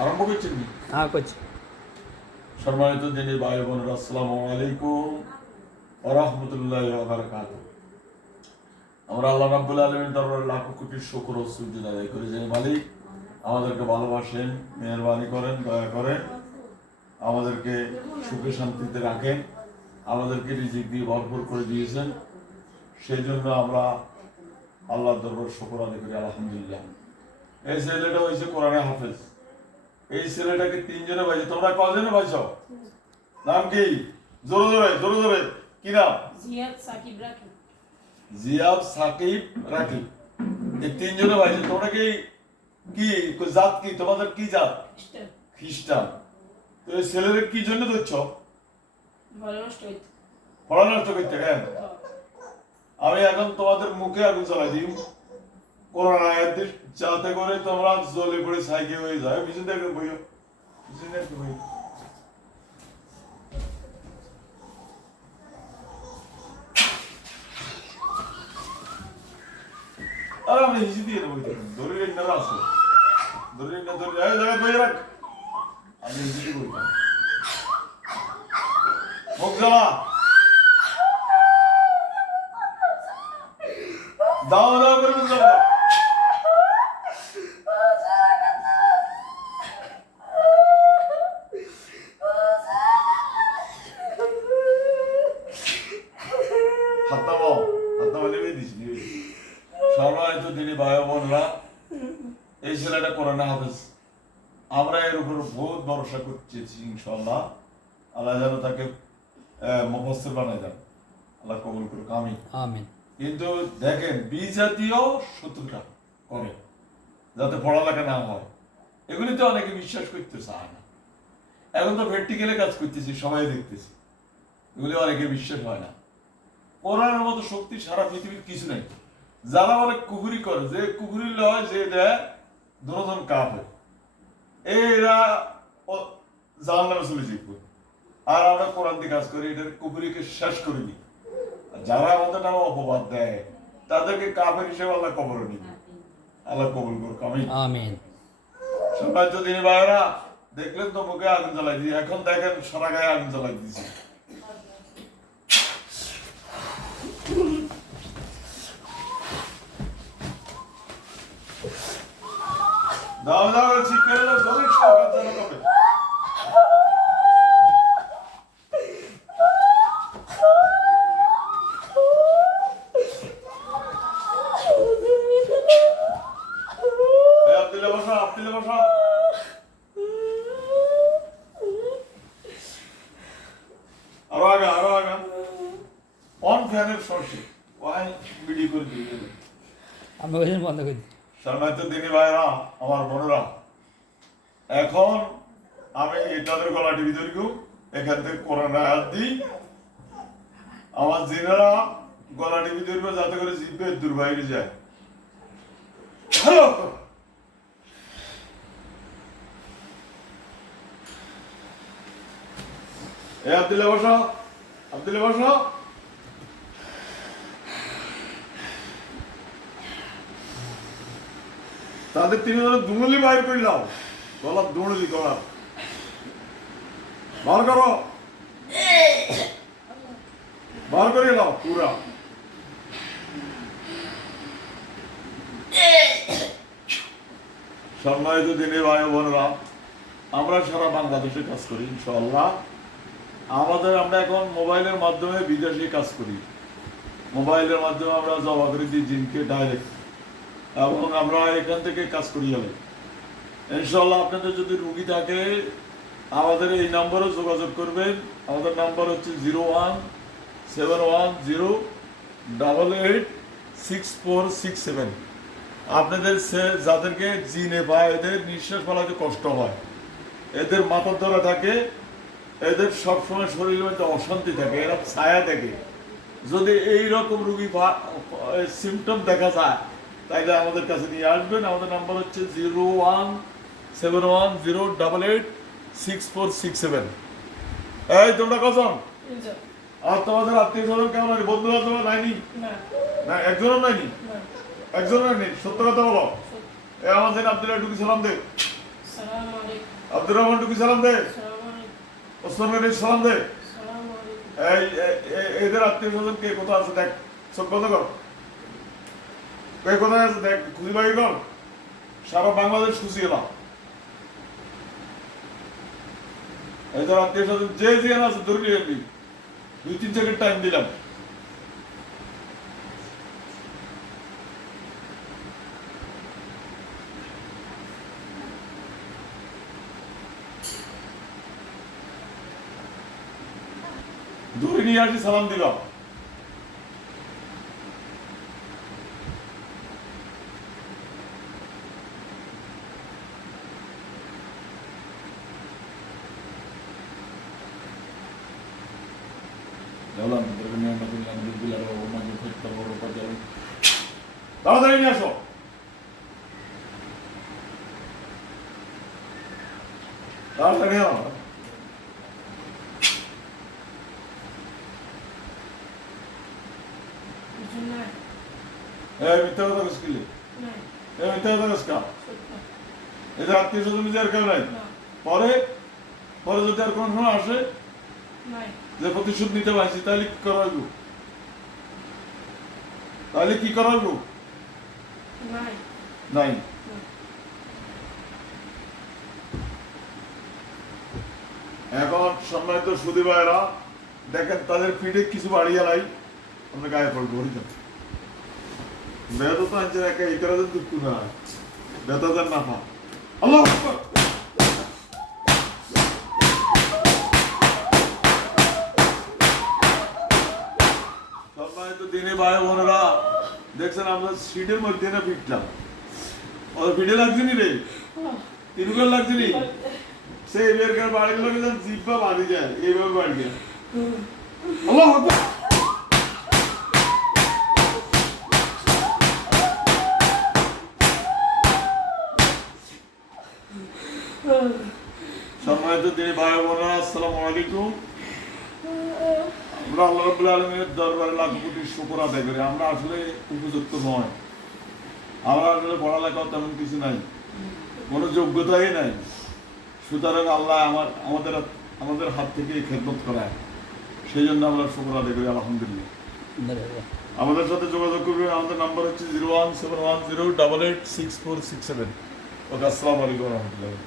আরম্ভ করছেন? হ্যাঁ করছি। সম্মানিত দিনী ভাই বোনেরা, আসসালামু আলাইকুম ওয়া রাহমাতুল্লাহি ওয়া বারাকাতুহু। আমরা আল্লাহ রাব্বুল আলামিনের দরবারে লাখ কোটি শুকর ও সুজুদ আদায় করি যে মালিক আমাদেরকে ভালোবাসেন, মেহেরবানি করেন, দয়া করেন, আমাদেরকে সুখে শান্তিতে রাখেন, আমাদেরকে রিজিক দিয়ে ভরপুর করে দিয়েছেন। সেই জন্য আমরা আল্লাহর দরবারে শুকর আদায় করি, আলহামদুলিল্লাহ। এই ছেলেটা হয়েছে কোরআনে হাফেজ। এই ছেলেটাকে তিনজনে পাইছে। তোমরা কজনে পাইছ? নাম কি? জোরে জোরে জোরে জোরে কি নাম? জিয়াদ সাকিব রাকিব। জিয়াদ সাকিব রাকিব, এই তিনজনে পাইছে। তোমরা কি কি জাত কি? তোমাদের কি জাত? খ্রিস্টান। তো এই ছেলেদের কি জন্য ধরছ? পড়া নষ্ট করতে। কেন? আমি এখন তোমাদের মুখে আগুন জ্বালাই দিই কোরআন আয়াত যাতে করে তোমরা জ্বলে পড়ে সাইকে হয়ে যায়। পিছন থেকে বইও, পিছন থেকে বইও। আর আমি হিসি দিয়ে দেবো, ধরে না আছে, ধরে না ধরে জায়গা বই রাখ। আমি হিসি দিয়ে বলতাম মুখ জ্বালা দাও দাও করে মুখ জ্বালা। সম্মানিত দিনী ভাই বোনরা, এই ছেলেটা কোরআনে হাফেজ। আমরা এর উপর বহুত ভরসা করছি ইনশাআল্লাহ। আল্লাহ যেন তাকে মুফাসসির বানায় দেন, আল্লাহ কবুল করুক, আমিন আমিন। কিন্তু দেখেন বিজাতীয় শত্রুতা করে যাতে পড়ালেখা না হয়, এগুলি তো অনেকে বিশ্বাস করতে চায় না। এখন তো প্র্যাকটিক্যালে কাজ করতেছি, সবাই দেখতেছি, এগুলি অনেকে বিশ্বাস হয় না। কোরআনের মতো শক্তি সারা পৃথিবীর কিছু নেই। যারা বলে কুফরি করে, যে কুফরি লয় যে দেয় দুজন কাফের, এরা জাহান্নামে চলে যাবে। আর আমরা কোরআন দিয়ে কাজ করি, এটার কুফরিকে শেষ করে দিই। যারা আমাদের নামে অপবাদ দেয় তাদেরকে কাফের হিসেবে আল্লাহ কবরে নিবে, আল্লাহ কবুল করুক, আমিন আমিন। সম্মানিত দিনী ভাইরা, দেখলেন তো মুখে আগুন জ্বালাই দিই, এখন দেখেন সারা গায়ে আগুন জ্বালাই দিয়েছি। দাও দাও ঠিক করে দাও, জমির সরকার যেন হবে। আব্দুল্লাহ বসা, আব্দুল্লাহ বসা। আরো আগা, আরো আগা। অন ফ্যানের সরষে ওয়াই ভিডিও করে দিয়ে আমি ওই বন্ধ করে দিই। সম্মানিত দিনী ভাইরা, আমার বোনেরা, এখন আমি তাদের গলাটি ভিতরে এখান থেকে কোরআন আয়াত দিই। আমার জিনেরা গলাটি ভিতরে যাতে করে জিভে দূর বাইরে যায়। এ আব্দুল্লাহ বসা, আব্দুল্লাহ বসা। তাদের তিনজনের দুমুলি বাইর করলাম, গলার দুমুলি গলা বার করো, বার করে নাও পুরা। সম্মানিত দিনী ভাই বোনেরা, আমরা সারা বাংলাদেশে কাজ করি ইনশাআল্লাহ। আমরা এখন মোবাইলের মাধ্যমে বিদেশে কাজ করি। মোবাইলের মাধ্যমে আমরা জমা করে দিই জিনকে ডাইরেক্ট, এবং আমরা এখান থেকে কাজ করি গেলে ইনশাআল্লাহ। আপনাদের যদি রুগী থাকে আমাদের এই নম্বরে যোগাযোগ করবেন। আমাদের নাম্বার হচ্ছে 0171088647। আপনাদের যাদেরকে জিনে বা এদের নিঃশ্বাস ফেলাতে কষ্ট হয়, এদের মাথার ধরা থাকে, এদের সবসময় শরীরের মধ্যে অশান্তি থাকে, এরা ছায়া থাকে, যদি এইরকম রুগী সিমটম দেখা যায় তাইলে আমাদের কাছে নিয়ে আসবেন। আমাদের নাম্বার হচ্ছে 0171088647। এই তোমরা কজন? আর তোমাদের আত্মীয় স্বজন কেমন আছে? বন্ধু বান্ধব নাইনি? না একজনও নাইনি? একজনও নাইনি? সত্য কথা বলো। এ আমাদের আব্দুল্লাহ টুকি সালাম দে, সালাম আলাইকুম। আব্দুর রহমান টুকি সালাম দে, সালাম আলাইকুম। ওসমান গনি সালাম দে। সালাম আলাইকুম। এদের আত্মীয় স্বজন কে কোথায় আছে দেখ, সব বন্ধ কর। কে কোথায় আছে দেখ, খুঁজি বাড়ি কর, সারা বাংলাদেশ খুশি এলাম। এদের আত্মীয় স্বজন যে যেখানে আছে ধরে নিয়ে 2-3 সেকেন্ড টাইম দিলাম। ধরে নিয়ে আসি সালাম দিলাম। তাড়াতাড়ি নিয়ে আসো। তাড়াতাড়ি আনো। কিছু নাই। মিথ্যা কথা কস কিলে? নাই। মিথ্যা কথা কস কা? সত্য। এদের আত্মীয় স্বজন আর কেউ নাই? না। পরে পরে যদি আর কোনো সময় আসে নাই। যে প্রতিশোধ নিতে পারছি, তাহলে কি করাবো? তাহলে কি করাবো? নাই। নাই। না। এখন সম্মানিত সুধী ভাইরা দেখেন, তাদের পিঠে কিছু বাড়িয়ে নাই, আমরা গায়ে পড়বো হরিজন বেদা তো আনছে একা ইতারা যেন দুঃখ না বেতা যেন না পা। আল্লাহ আকবার। সম্মানিত দিনী ভাই বোনেরা দেখছেন, আমরা সিটের মধ্যে না পিটলাম, ওদের পিঠে লাগছে নি রে, তিনগুলো লাগছে নি, সেই বেরকার বাড়িগুলোকে যেন জিব্বা বাড়ি যায়, এইভাবে বাড়ি যায়। আল্লাহ আকবার। সম্মানিত দিনী ভাই বোনেরা আসসালামু আলাইকুম। আমরা আল্লাহ রাব্বুল আলামিনের দরবারে লাখ কোটি শুকর আদায় করি। আমরা আসলে উপযুক্ত নয়, আমরা আসলে পড়ালেখা তেমন কিছু নাই, কোনো যোগ্যতাই নাই। সুতরাং আল্লাহ আমাদের আমাদের হাত থেকে খেদমত করায়, সেই জন্য আমরা শুকর আদায় করি আলহামদুলিল্লাহ। আমাদের সাথে যোগাযোগ করবে, আমাদের নাম্বার হচ্ছে 01710886467। ওকে, আসসালামু আলাইকুম রহমতুল্লাহ।